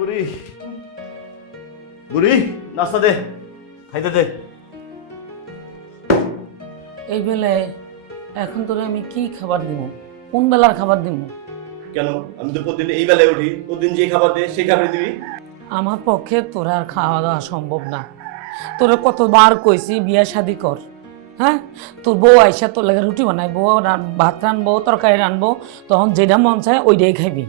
বুড়ি বুড়ি নাস্তা দে, খাইতে দে। এই বেলায় এখন তোরে আমি কি খাবার দিব? কোন বেলার খাবার দিব? কেন? আমি তো প্রতিদিন এই বেলায় উঠি, প্রতিদিন যে খাবার দে সেই খাবার দিবি। আমার পক্ষে তোরা আর খাওয়া দাওয়া সম্ভব না। তোরা কতবার কইছি বিয়া শাদি কর, হ্যাঁ? তোর বউ আইসা তোর লাগে রুটি বানাইবো, ভাত রানবো, তরকারি রানবো, তখন যেটা মন চায় ওইটাই খাইবি।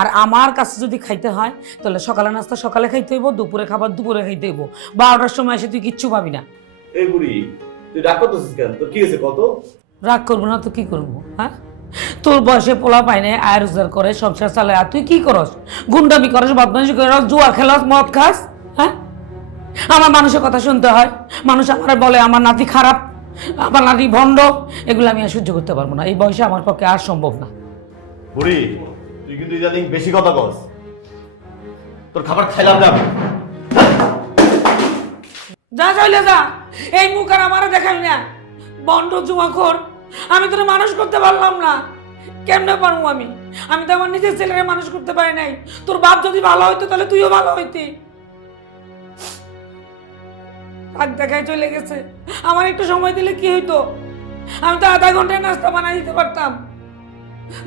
আর আমার কাছে যদি খাইতে হয় তাহলে সকালে নাস্তা সকালে খাইতে হইব, দুপুরে খাবার দুপুরে খাইতে হইব। 12টার সময় এসে তুই কিচ্ছু পাবি না। এই বুড়ি তুই রাগ করতেছিস কেন? তোর কি হয়েছে কত? রাগ করবো না তো কি করবো? হ্যাঁ, তোর বয়সে পোলা পাইনে আয় রোজগার করে সংসার চালায়, আর তুই কি করস? গুন্ডামি করস, বদমাইশি করস, জুয়া খেলাস, মদ খাস। হ্যাঁ, আমার মানুষের কথা শুনতে হয়। মানুষ আমার বলে আমার নাতি খারাপ, আমার নাতি ভণ্ড। এগুলো আমি আর সহ্য করতে পারবো না। এই বয়সে আমার পক্ষে আর সম্ভব না। বুড়ি তুই কিন্তু ইদানিং বেশি কথা কস। তোর খাবার খাইলাম না আমি। যা চলে যা, এই মুখ আর আমারে দেখাবি না। বন্ড জুয়াখোর, আমি তোর মানুষ করতে পারলাম না। কেমনে পারবো আমি? আমি তো আমার নিজের ছেলেরে মানুষ করতে পারি নাই। তোর বাপ যদি ভালো হইতো তাহলে তুইও ভালো হইতি। রাগ দেখায় চলে গেছে। আমার একটু সময় দিলে কি হইতো? আমি তো আধা ঘন্টায় নাস্তা বানাই দিতে পারতাম।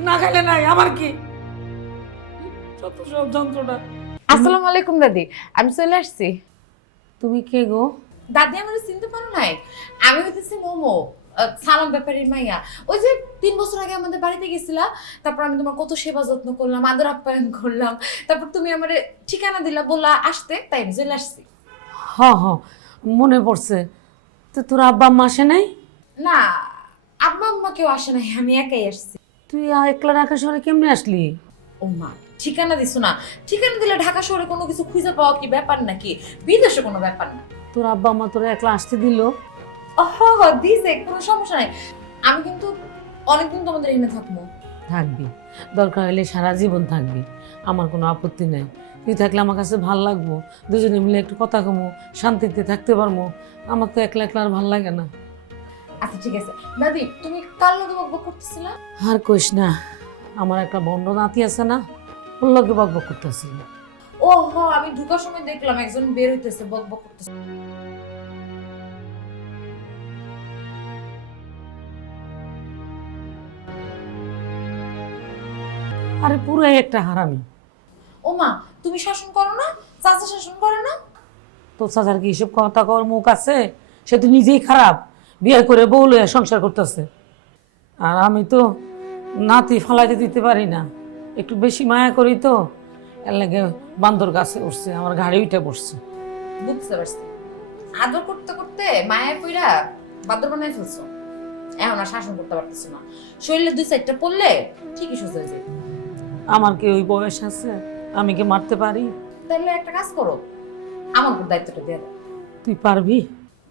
না খাইলে নাই, আমার কি? যত সব যন্ত্রটা। আসসালামু আলাইকুম দাদি, আমি চলে আসছি। তুমি কে গো? দাদি আমার চিনতে পারো নাই? আমি হইতেছি মোমো, সালাম ব্যাপারীর মাইয়া। ওই যে 3 বছর আগে আমাদের বাড়িতে গেছিলা, তারপর আমি তোমার কত সেবা যত্ন করলাম, আদর আপ্যায়ন করলাম, তারপর তুমি আমার ঠিকানা দিলা, বললা আসতে, তাই আমি চলে আসছি। হ হ, মনে পড়ছে। তো তোর আব্বা আম্মা আসে নাই? না, আব্বা আম্মা কেউ আসে নাই, আমি একাই আসছি। তুই একলা ঢাকা শহরে কেমনে আসলি? ও মা, ঠিকানা দিছো না? ঠিকানা দিলে ঢাকা শহরে কোনো কিছু খুঁজে পাওয়া কি ব্যাপার নাকি? বিদেশে কোনো ব্যাপার না। তোর আব্বা আম্মা তোরা একলা আসতে দিল? দিছে, কোনো সমস্যা নাই। আমি কিন্তু অনেকদিন তোমাদের এখানে থাকবো। থাকবি, দরকার হলে সারা জীবন থাকবি, আমার কোনো আপত্তি নেই। তুই থাকলে আমার কাছে ভাল লাগবো, দুজনে মিলে একটু কথা কমো, শান্তিতে থাকতে পারবো। আমার তো একলা একলা আর ভাল লাগে না। আচ্ছা ঠিক আছে দাদি, তুমি কাল লগে বকবক করতেছিলা? আর কইস না, আমার একটা বন্ড নাতি আছে না, ওর লগে বকবক করতেছিল। ও আমি ঢুকার সময় দেখলাম একজন বের হইতেছে, বকবক করতেছে। আরে পুরাই একটা হারামি। ও মা, তুমি শাসন করো না? চাচা শাসন করে না? তোর চাচার কি এসব কথা কর মুখ আছে? সে তো নিজেই খারাপ, বিয়ে করে বউ লইয়া সংসার করতেছে। আর আমি তো নাতি ফালাইতে দিতে পারি না, একটু বেশি মায়া করি তো, এর লাগে বান্দর গাছে উঠছে, আমার গাড়ি উঠে বসছে। বুঝতে পারছি, আদর করতে করতে মায়ের কইরা বাদর বানাই ফেলছো। এখন আর শাসন করতে পারতেছো না। শরীরে 2-4টা পড়লে ঠিকই সুস্থ হয়ে যাবে। আমার কি ওই বয়স আছে? আমি কি মারতে পারি? তাহলে একটা কাজ করো, আমার উপর দায়িত্বটা দিয়ে দাও। তুই পারবি?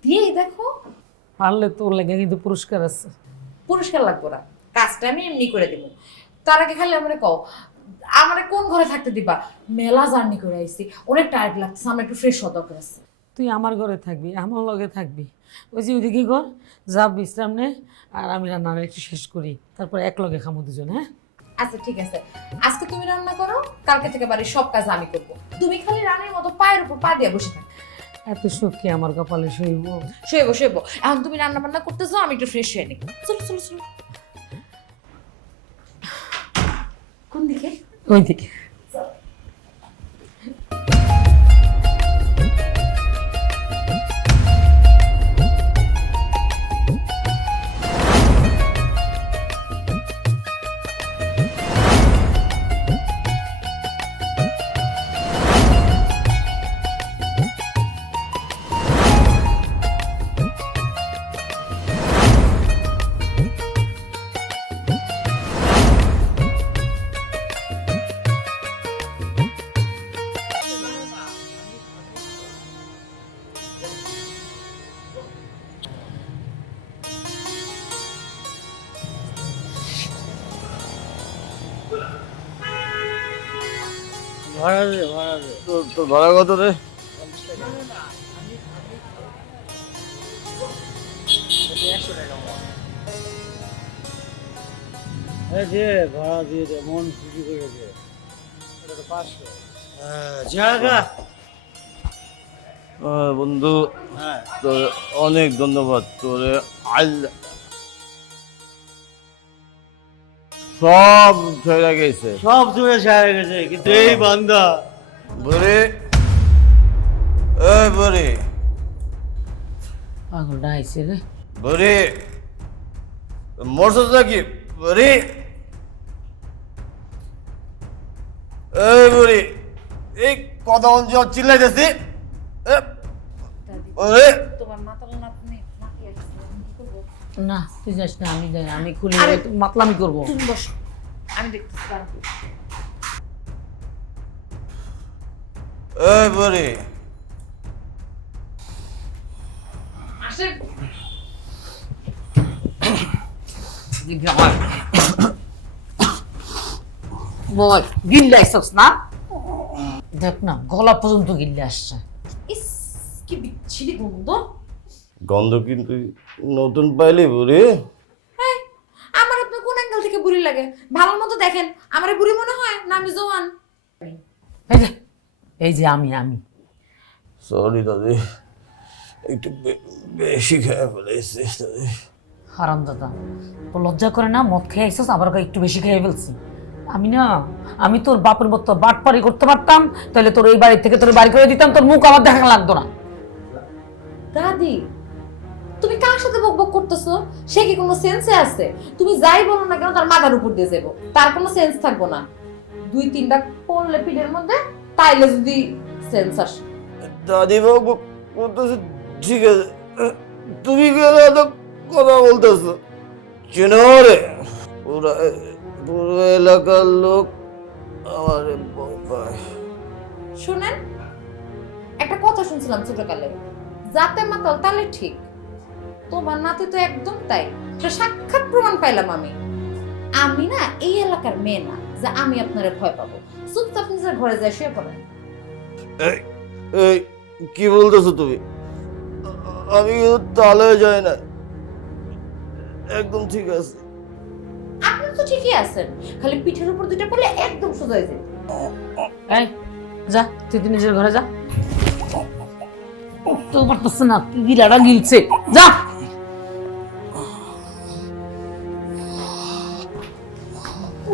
দিয়েই দেখো। পারলে তোর লেগে কিন্তু পুরস্কার আছে। পুরস্কার লাগবে না, কাজটা আমি এমনি করে দিব। তার আগে খালি আমারে কও, আমারে কোন ঘরে থাকতে দিবা? মেলা জার্নি করে আইছি, অনেক টায়ার্ড লাগছে, আমার একটু ফ্রেশ হওয়া দরকার আছে। তুই আমার ঘরে থাকবি, আমার লগে থাকবি। ওই যে ওইদিকে ঘর, যা বিশ্রাম নে, আর আমি রান্নাটা একটু শেষ করি, তারপর এক লগে খামো দুজন। হ্যাঁ আচ্ছা ঠিক আছে, আজকে তুমি রান্না করো, কালকে থেকে বাড়ির সব কাজ আমি করব। তুমি খালি রান্নার মতো পায়ের উপর পা দিয়ে বসে থাকো। এত সুখ কি আমার কপালে সইব? শুয়েবো শুয়েবো, এখন তুমি রান্না বান্না করতেছো, আমি একটু ফ্রেশ হয়ে নিই। চলো চলো চলো। কোন দিকে? ওইদিকে। ভাড়া রে, ভাড়া রে। তোর ভাড়া কত রে? যে ভাড়া দিয়ে দে, মন খুশি করে দে। এটা তো 500। জায়গা বন্ধু তোর অনেক ধন্যবাদ তোরে আল্লাহ সব ছেড়ে গেছে সব দূরে জায়গা গেছে কিন্তু এই বান্দা বরে এই বরে পাগলটা আইছে রে। বরে মরছস নাকি বরে এই বরে এই কথা অঞ্চল চিল্লাইতেছি ওরে তোমার মাতাল নাতনি নাকি আসছে, আমি কি করবো? না তুই যাস না, আমি যাই, আমি খুলে আরে, মাতলামি করবো। তুমি বসো, আমি দেখতেছি দাঁড়াও। এই বরে আসে বল গিল্লে আসছস না? দেখ না গলা পর্যন্ত গিল্লে আসছে। ইস কি বিচ্ছিরি গন্ধ। গন্ধ কিন্তু নতুন পাইলি বরে হ্যাঁ, আমার আপনার কোন অ্যাঙ্গেল থেকে বুড়ি লাগে? ভালো মতো দেখেন, আমারে বুড়ি মনে হয় না আমি জওয়ান? এই যে আমি সরি দাদি একটু বেশি খেয়ে ফেলেছি দাদি হারাম দাদা, তো লজ্জা করে না? মদ খেয়ে আইসস আবার কই একটু বেশি খেয়ে ফেলছি। আমি তোর বাপের মতো বাটপারি করতে পারতাম, তাহলে তোর এই বাড়ি থেকে তোর বাড়ি করে দিতাম, তোর মুখ আমার দেখা লাগতো না। দাদি তুমি কার সাথে বকবক করতেছো? সে কি কোনো সেন্সে আছে? তুমি যাই বলো না কেন তার মাথার উপর দিয়ে যাবো, তার কোনো সেন্স থাকবো না। 2-3টা পড়লে পিঠের মধ্যে, তাইলে যদি সেন্স আসে। দাদি বাবু বলতেছে ঠিক আছে তুমি কেন এত কথা বলতেছো চেনো রে পুরো পুরো এলাকার লোক আমার ভয় পায় শুনেন, একটা কথা শুনছিলাম ছোটকালে, যাতে মাতাল তাহলে ঠিক। তোমার নাতি তো একদম তাই, এটা সাক্ষাৎ প্রমাণ পাইলাম আমি। আমি না এই এলাকার মেয়ে না যে আমি আপনারে ভয় পাবো। চুপচাপ নিজের ঘরে যাই শুয়ে পড়েন। এই এই কি বলতেছো তুমি আমি কিন্তু তালে যাই না একদম ঠিক আছে আপনি তো ঠিকই আছেন, খালি পিঠের উপর 2টা পড়লে একদম সোজা হয়ে যায়। এই যা, তুই নিজের ঘরে যা। তো পারতেছে না, গিলাটা গিলছে, যা।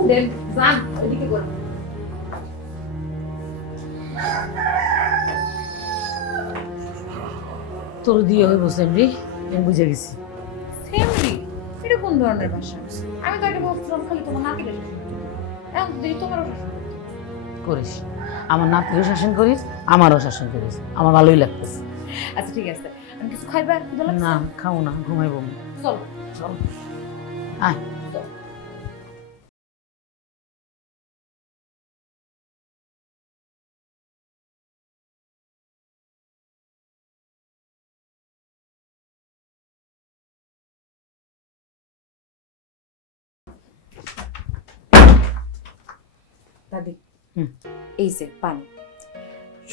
দেন যান ওইদিকে করুন। তোর দিয়ে হয়ে বসে আমি বুঝে গেছি। সেমরি, এটা কোন ধরনের ভাষা? আমি তো আগে ভাবছিলাম খালি তোমার নাতিকে শাসন করতে। এখন তো দেখি তোমারও শাসন করতে। করিস, আমার নাতিও শাসন করিস, আমারও শাসন করিস, আমার ভালোই লাগতেছে। আচ্ছা ঠিক আছে, আমি কিছু খাইবা? ক্ষুধা লাগছে? না খাও না, ঘুমাইবো। চল চল আয়। চল। দাদি এই যে পানি,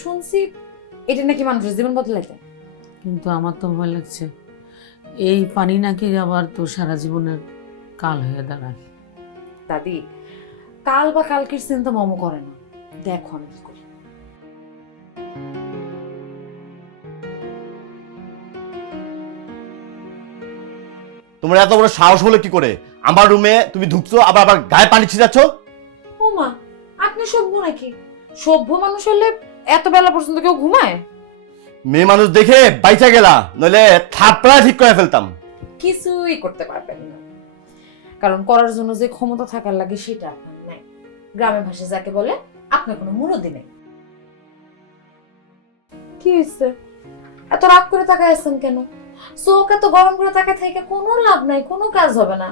শুনছি এটা নাকি মানুষের জীবন বদলাইতে। কিন্তু আমার তো ভয় লাগছে, এই পানি নাকি আবার তো সারা জীবনের কাল হয়ে দাঁড়ায়। দাদি কাল বা কালকের চিন্তা মমো করে না, দেখো আমি কি করি। তোমার এত বড় সাহস হলো কি করে আমার রুমে তুমি ঢুকছো আবার আবার গায়ে পানি ছিটাচ্ছ ও মা, আপনি সভ্য নাকি? সভ্য মানুষ হলে এত বেলা পর্যন্ত কেউ ঘুমায়? মেয়ে মানুষ দেখে বাইচা গেলা নইলে থাপড়া ঠিক করে ফেলতাম কিছুই করতে পারবেন না, কারণ করার জন্য যে ক্ষমতা থাকার লাগে সেটা আপনার নাই। গ্রামের ভাষায় যাকে বলে আপনার কোনো মুরদি নেই। কি হয়েছে, এত রাগ করে তাকায় আছেন কেন? চোখ এত গরম করে তাকায় থেকে কোনো লাভ নাই, কোনো কাজ হবে না।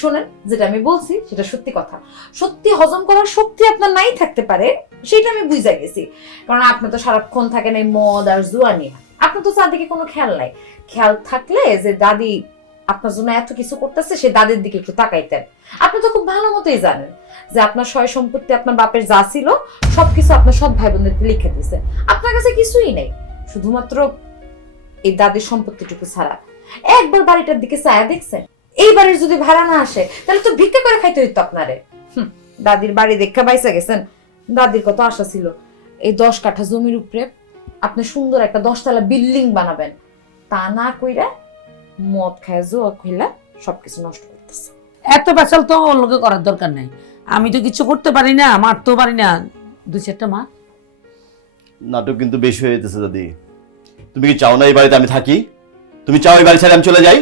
শোনেন, যেটা আমি বলছি সেটা সত্যি কথা। সত্যি হজম করার শক্তি আপনার নাই থাকতে পারে, সেটা আমি বুঝে গেছি, কারণ আপনি তো সারাক্ষণ থাকেন এই মদ আর জুয়া নিয়ে। আপনার তো চারদিকে কোনো খেয়াল নাই। খেয়াল থাকলে যে দাদি আপনার জন্য এত কিছু করতেছে, সে দাদির দিকে একটু তাকাইতেন। আপনি তো খুব ভালো মতোই জানেন যে আপনার সয় সম্পত্তি আপনার বাপের যা ছিল সবকিছু আপনার সৎ ভাই বোনদেরকে লিখে দিছে। আপনার কাছে কিছুই নেই, শুধুমাত্র এই দাদির সম্পত্তিটুকু ছাড়া। একবার বাড়িটার দিকে ছায়া দেখছেন? এই বাড়ির যদি ভাড়া না আসে তাহলে তো ভিক্ষা করে খাইতে হইতো আপনারে। দাদির বাড়ি দেখা বাইসা গেছেন, দাদির কত আশা ছিল। এই 10 কাঠা জমির উপরে আপনি সুন্দর একটা 10 তলা বিল্ডিং বানাবেন, তা না কইরা মদ খায় জোয়া কইলা সবকিছু নষ্ট করতেছে। এত পেশাল তো ওর লোকে করার দরকার নাই। আমি তো কিছু করতে পারি না, মারতেও পারি না। 2-4টা মার। নাটক কিন্তু বেশি হয়ে যেতেছে দাদি। তুমি কি চাও না এই বাড়িতে আমি থাকি? তুমি চাও এই বাড়ি ছেড়ে আমি চলে যাই?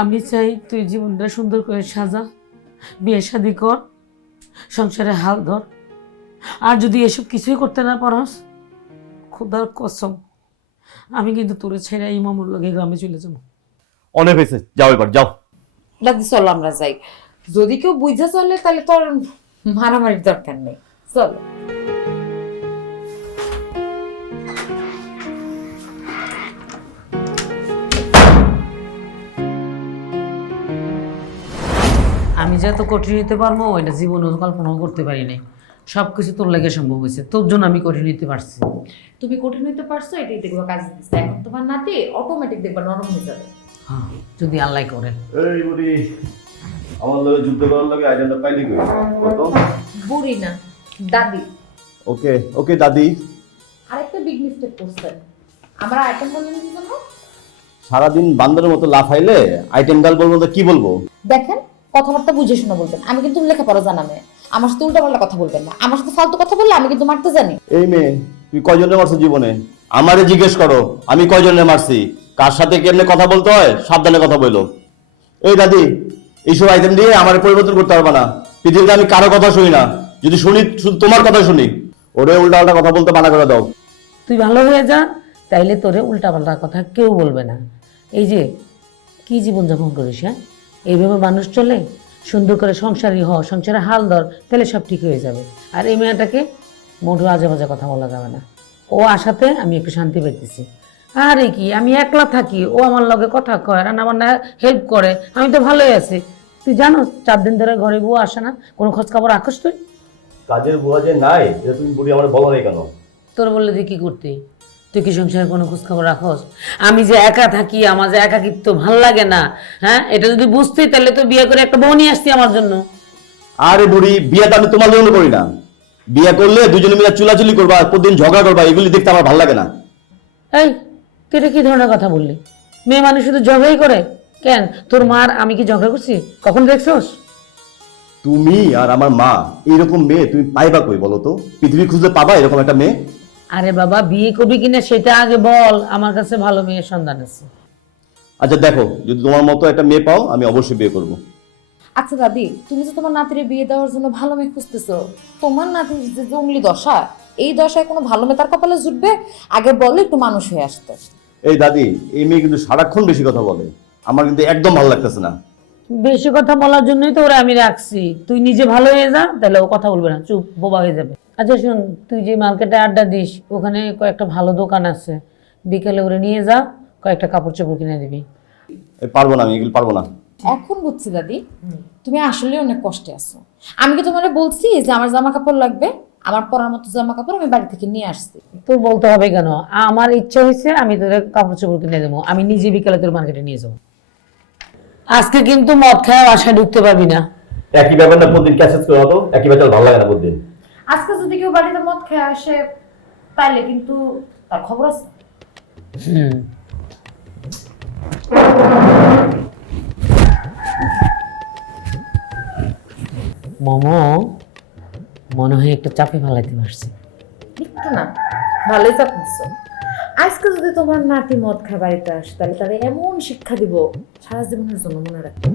আমি চাই তুই জীবনটা সুন্দর করে সাজা, বিয়ে শাদি কর, সংসারে হাল ধর। আর যদি এসব কিছুই করতে না পারস, খোদার কসম আমি কিন্তু তোরে ছেড়ে ইমামুর লগে গ্রামে চলে যাবো। অনেক হয়েছে, যাও এবার যাও। দাদি চলো আমরা যাই। যদি কেউ বুঝা চলে তাহলে তোর মারামারির দরকার নেই, চলো। আমি যে এত কঠিন নিতে পারবো এটা জীবনে কল্পনাও করতে পারি নাই। সব কিছু তোর লেগে সম্ভব হয়েছে, তোর জন্য আমি কঠিন নিতে পারছি। তুমি কঠিন হইতে পারছো, এটাই দেখবো কাজ দিচ্ছে। এখন তোমার নাতি অটোমেটিক দেখবা নরম হয়ে যাবে। হ্যাঁ, যদি আল্লাহ করে। এই বুড়ি আমার লগে যুদ্ধ করার লগে আইডেন্টিটি পাইলি কই? কত? বুড়ি না, দাদি। ওকে ওকে দাদি। আরেকটা বিগ মিস্টেক করছেন। আমরা আইটেম বললেন কি জন্য? সারাদিন বান্দরের মতো লাফাইলে আইটেম গাল বলবো তো কি বলবো? দেখেন, কথাবার্তা বুঝে শুনে বলবেন। আমি কিন্তু লেখাপড়া জানামে, আমার সাথে উল্টাপাল্টা কথা বলবেন না। আমার সাথে ফালতু কথা বললে আমি কিন্তু মারতে জানি। এই মেয়ে, তুই কয়জনের মারছিস জীবনে? আমারে জিজ্ঞেস করো আমি কয়জনের মারছি, কার সাথে কেমনে কথা বলতে হয় সাবধানে কথা বলো। এই দাদি, এইসব আইটেম দিয়ে আমার পরিবর্তন করতে পারবা না। পৃথিবীতে আমি কারো কথা শুনি না, যদি শুনি শুধু তোমার কথা শুনি। ওরে উল্টা পাল্টা কথা বলতে মানা করে দাও। তুই ভালো হয়ে যা, তাইলে তোরে উল্টাপাল্টা কথা কেউ বলবে না। এই যে কি জীবনযাপন করিস, হ্যাঁ? এইভাবে মানুষ চলে? সুন্দর করে সংসারী হ, সংসারে হাল ধর, তাহলে সব ঠিক হয়ে যাবে। আর এই মেয়েটাকে মোটেও আজে বাজে কথা বলা যাবে না। ও আসাতে আমি একটু শান্তি পাইতেছি। আরে কি, আমি একলা থাকি, ও আমার লগে কথা কয়, রান্না বান্না হেল্প করে, আমি তো ভালোই আছি। তুই জানো 4 দিন ধরে ঘরে বউ আসে না, কোনো খোঁজ খবর রাখস তুই? কাজের বুয়া যে নাই এটা তুমি বুড়ি আমার বলো নাই কেন? তোর বললে তুই কি করতি? তুই কি সংসারে কোনো খোঁজ খবর রাখস? আমি যে একা থাকি, আমার যে একাকিত্ব ভাল লাগে না, হ্যাঁ? এটা যদি বুঝতি তাহলে তো বিয়ে করে একটা বউ নিয়ে আসতি আমার জন্য। আরে বুড়ি, বিয়ে তো আমি তোমার জন্য করি না। বিয়ে করলে দুজনে মিলে চুলাচুলি করবা, প্রতিদিন ঝগড়া করবা, এগুলি দেখতে আমার ভালো লাগে না। এই তুই এটা কি ধরনের কথা বললি? মেয়ে মানুষ শুধু ঝগড়াই করে কেন? তোর মার আমি কি ঝগড়া করছি কখন দেখছস? তুমি আর আমার মা এইরকম মেয়ে তুমি পাইবা কই বলো তো? পৃথিবী খুঁজলে পাবা এরকম একটা মেয়ে? আরে বাবা, বিয়ে করবি কিনা সেটা আগে বল। আমার কাছে ভালো মেয়ের সন্ধান আছে। আচ্ছা দেখো, যদি তোমার মতো একটা মেয়ে পাও আমি অবশ্যই বিয়ে করবো। আচ্ছা দাদি, তুমি যে তোমার নাতির বিয়ে দেওয়ার জন্য ভালো মেয়ে খুঁজতেছো, তোমার নাতির যে জঙ্গলি দশা, এই দশায় কোনো ভালো মেয়ে তার কপালে জুটবে? আগে বললে একটু মানুষ হয়ে আসতে। এই দাদি, এই মেয়ে কিন্তু সারাক্ষণ বেশি কথা বলে, আমার কিন্তু একদম ভালো লাগতেছে না। বেশি কথা বলার জন্যই তো ওরা আমি রাখছি। তুই নিজে ভালো হয়ে যা, তাহলে ও কথা বলবে না, চুপ বোবা হয়ে যাবে। আচ্ছা শোন, তুই যে মার্কেটে আড্ডা দিস, ওখানে কয়েকটা ভালো দোকান আছে, বিকেলে ওরে নিয়ে যা, কয়েকটা কাপড় চোপড় কিনে দিবি। পারবো না, আমি এগুলো পারবো না। এখন বুঝছি দাদি, তুমি আসলে অনেক কষ্টে আছো। আমি কি তোমারে বলছি যে আমার জামা কাপড় লাগবে? আমার পরার মতো জামা কাপড় আমি বাড়ি থেকে নিয়ে আসছি। তোর বলতে হবে কেন? আমার ইচ্ছা হয়েছে, আমি তোর কাপড় চোপড় কিনে দেবো। আমি নিজে বিকেলে তোর মার্কেটে নিয়ে যাবো। আজকে কিন্তু মদ খায় বাসায় ঢুকতে পারবি না। একই ব্যাপার না, প্রতিদিন ক্যাসেজ করে হতো, একই ব্যাপার ভালো লাগে না প্রতিদিন। আজকে যদি কেউ বাড়িতে মদ খেয়ে আসে তাইলে কিন্তু তার খবর আছে। মোমো মনে হয় একটা চাপে ফেলাইতে পারছি। একটু না, ভালোই চাপ দিচ্ছ। আজকে যদি তোমার নাতি মদ খায় বাড়িতে আসে তাহলে তারা এমন শিক্ষা দিব সারা জীবনের জন্য মনে রাখবে।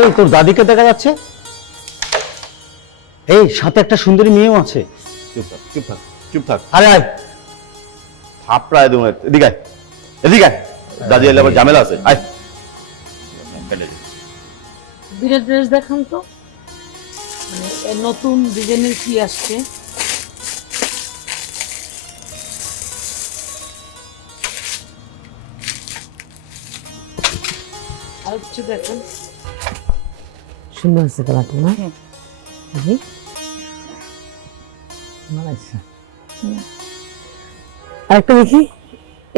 এই তোর দাদিকে দেখা যাচ্ছে, এই সাথে একটা সুন্দরী মেয়েও আছে। চুপ থাক চুপ থাক চুপ থাক। আরে আয়, থাপড়ায় দেবো। এদিকে আয়, এদিকে আয়। দাদি এলে আবার ঝামেলা আছে। আয় দুইটা ড্রেস দেখান তো, মানে এর নতুন ডিজাইনের কি আসছে? আর কিছু দেখেন, সুন্দর আছে কালারটা না? দেখি ভালো লাগছে। আরেকটা দেখি।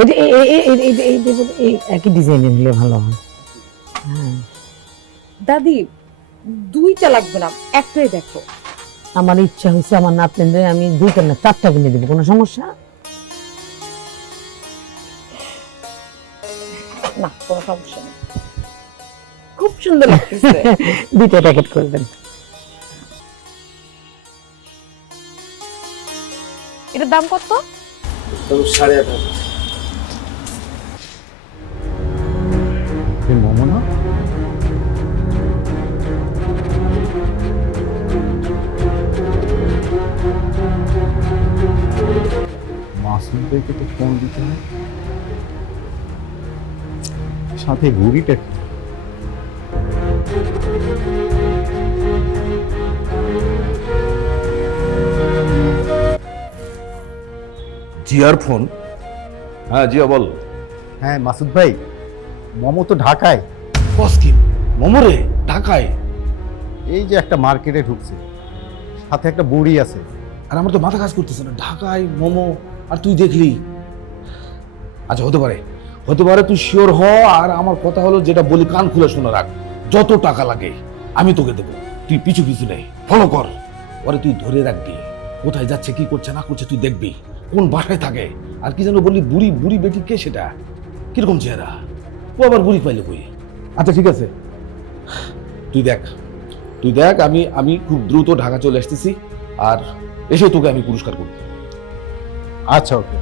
এই একই ডিজাইনের দিলে ভালো হয়। দাদি দুইটা লাগবে না, একটাই দেখো। আমার ইচ্ছা হয়েছে আমার নাতনিদের আমি 2টা না 4টা কিনে দেবো, কোনো সমস্যা? না কোনো সমস্যা নেই, খুব সুন্দর লাগতেছে। 2টা প্যাকেট করে দেন। এটার দাম কত? 8,500। মোমো না? মাসুদ ভাইকে তো ফোন দিতে হয়, সাথে বুড়িটা কি? জিয়ার ফোন? হ্যাঁ জিয়া বল। হ্যাঁ মাসুদ ভাই, মোমো তো ঢাকায়। কি মোমরে ঢাকায়? এই যে একটা মার্কেটে ঢুকছে, সাথে একটা বুড়ি আছে। আর আমার তো মাথা কাজ করতেছে না, ঢাকায় মোমো আর তুই দেখলি। আচ্ছা হতে পারে, হতে পারে, তুই শিওর হ। আর আমার কথা হলো, যেটা বলি কান খুলে শোনা রাখ, যত টাকা লাগে আমি তোকে দেবো, তুই পিছু পিছু নেই, ফলো কর। পরে তুই ধরে রাখবি, কোথায় যাচ্ছে কি করছে না করছে তুই দেখবি, কোন বাসায় থাকে। আর কি যেন বললি, বুড়ি বুড়ি বেটি কে সেটা, কিরকম চেহারা, ও আবার বুড়ি পাইলে কই? আচ্ছা ঠিক আছে, তুই দেখ, তুই দেখ, আমি আমি খুব দ্রুত ঢাকা চলে আসতেছি, আর এসে তোকে আমি পুরস্কার করব। আচ্ছা ওকে।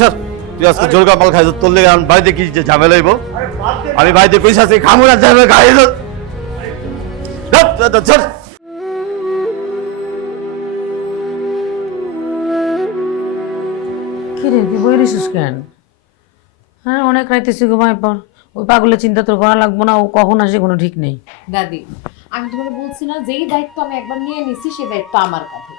স্যার তুই আজকে জোরকা পাল খাইছ, তোর লেগে আমি বাড়িতে কি যে ঝামেলা হইব? আমি বাড়িতে কইছি আজকে খামু না, ঝামেলা খাই স্যার। কি রে, তুই বই রিসিস কেন? হ্যাঁ, অনেক রাইতেছি ঘুমায় পর। ওই পাগলের চিন্তা তোর করা লাগবো না, ও কখন আসে কোনো ঠিক নেই। দাদি আমি তোমাকে বলছি না, যেই দায়িত্ব আমি একবার নিয়ে নিছি সেই দায়িত্ব আমার কাছে,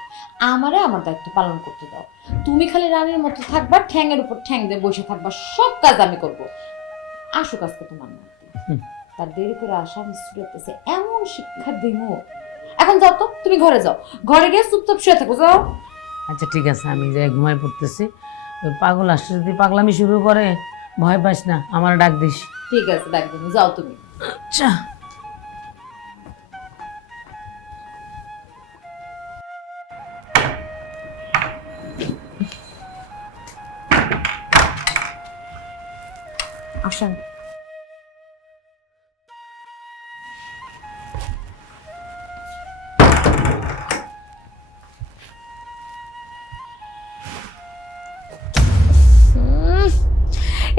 আমারে আমার দায়িত্ব পালন করতে দাও। তুমি খালি রানীর মতো থাকবা, ঠ্যাংয়ের উপর ঠ্যাং দিয়ে বসে থাকবা, সব কাজ আমি করব। আসুক আজকে তোমার নাতি, তার দেরি করে আসা আমি শুরুতেছে এমন শিক্ষা দিমু। এখন যাও তো, তুমি ঘরে যাও, ঘরে গিয়ে চুপচাপ শুয়ে থাকো, যাও। আচ্ছা ঠিক আছে, আমি যাই ঘুমাই পড়তেছি। ওই পাগল আসছে যদি পাগলামি শুরু করে, ভয় পাস না, আমার ডাক দিস। ঠিক আছে, ডাক দিন, যাও তুমি। আচ্ছা। আসেন।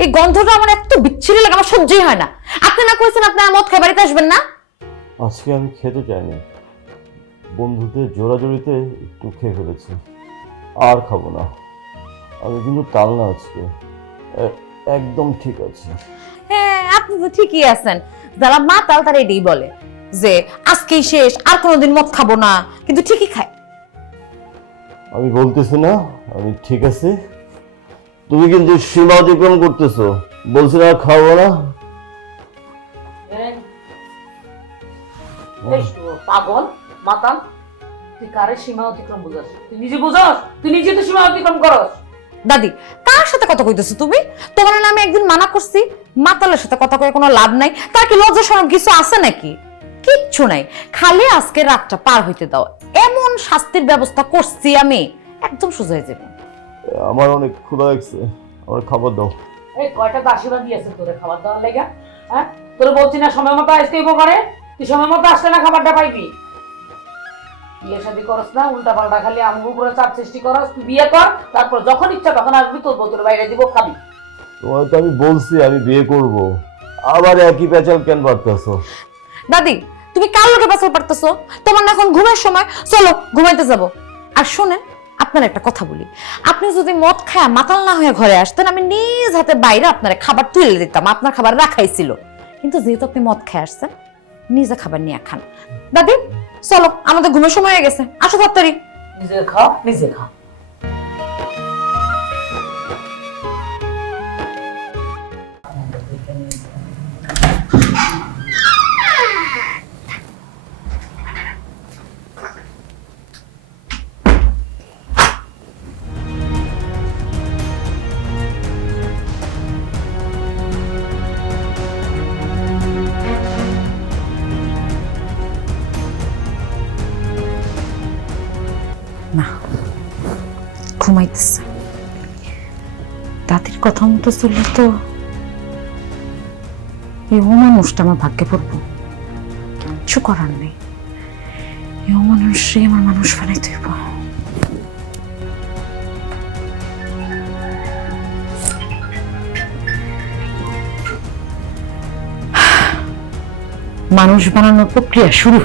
এই গন্ধটা আমার এত বিচ্ছিরি লাগে, আমার সহ্যই হয় না। আপনি না কইছেন আপনি আমার মদ খাই বাড়িতে আসবেন না? আজকে আমি খেতে চাইনি, বন্ধুদের জোরাজোরিতে একটু খেয়ে ফেলেছি, আর খাবো না। আমি কিন্তু তাল না আজকে, একদম ঠিক আছে। হ্যাঁ আপনি তো ঠিকই আছেন, যারা মা তাল তারা এটাই বলে যে আজকেই শেষ, আর কোনোদিন মদ খাবো না, কিন্তু ঠিকই খায়। আমি বলতেছি না আমি ঠিক আছে, তুমি কিন্তু সীমা অতিক্রম করতেছো। বলছি না খাবো না। পাগল মাতাল, তুই কারে সীমা অতিক্রম বুঝাস? তুই নিজে বুঝাস? তুই নিজে তো সীমা অতিক্রম করস। দাদি কার সাথে কথা কইতেছো তুমি? তোমার না আমি একদিন মানা করছি, মাতালের সাথে কথা কয়ে কোনো লাভ নাই। তার কি লজ্জা শরম কিছু আছে নাকি? কিচ্ছু নাই, খালি আজকে রাতটা পার হইতে দাও। এমন শাস্তির ব্যবস্থা করছি আমি, একদম সোজা হয়ে যাবে। আমার অনেক ক্ষুধা লাগছে, আমার খাবার দাও। এই কয়টা তো আশীর্বাদ দিয়েছে তোরে খাবার দেওয়ার লেগা? হ্যাঁ, তোরে বলছি না সময় মতো আসতেই করে, তুই সময় মতো আসলে না খাবারটা পাইবি। বিয়ে শাদী করস না, উল্টা পাল্টা খালি আমার উপরে চাপ সৃষ্টি করস। তুই বিয়ে কর, তারপর যখন ইচ্ছা তখন আসবি, তোর বউ তোর বাইরে দিব, খাবি। তোমার তো আমি বলছি আমি বিয়ে করব, আবার একই পেঁচাল কেন বাড়তেছো? দাদি তুমি কার লোকে বাঁচাতে পারতেছো? তোমার না এখন ঘুমের সময়, চলো ঘুমাইতে যাব। আর শোনেন, আপনার একটা কথা বলি, আপনি যদি মদ খায়া মাতাল না হয়ে ঘরে আসতেন, আমি নিজ হাতে বাইরে আপনার খাবার তুলে দিতাম, আপনার খাবার রাখাই ছিল। কিন্তু যেহেতু আপনি মদ খেয়ে আসছেন, নিজে খাবার নিয়ে খান। দাদি চলো, আমাদের ঘুমের সময় হয়ে গেছে, আসো তাড়াতাড়ি। নিজে খাও, নিজে খাও। না, ঘুমাইতেছে। দাদির কথা মতো চললে তো এই মানুষটা আমার ভাগ্যে পড়বো, কিচ্ছু করার নেই। এই মানুষই আমার মানুষ বানাইতে হইব। মানুষ বানানোর প্রক্রিয়া শুরু।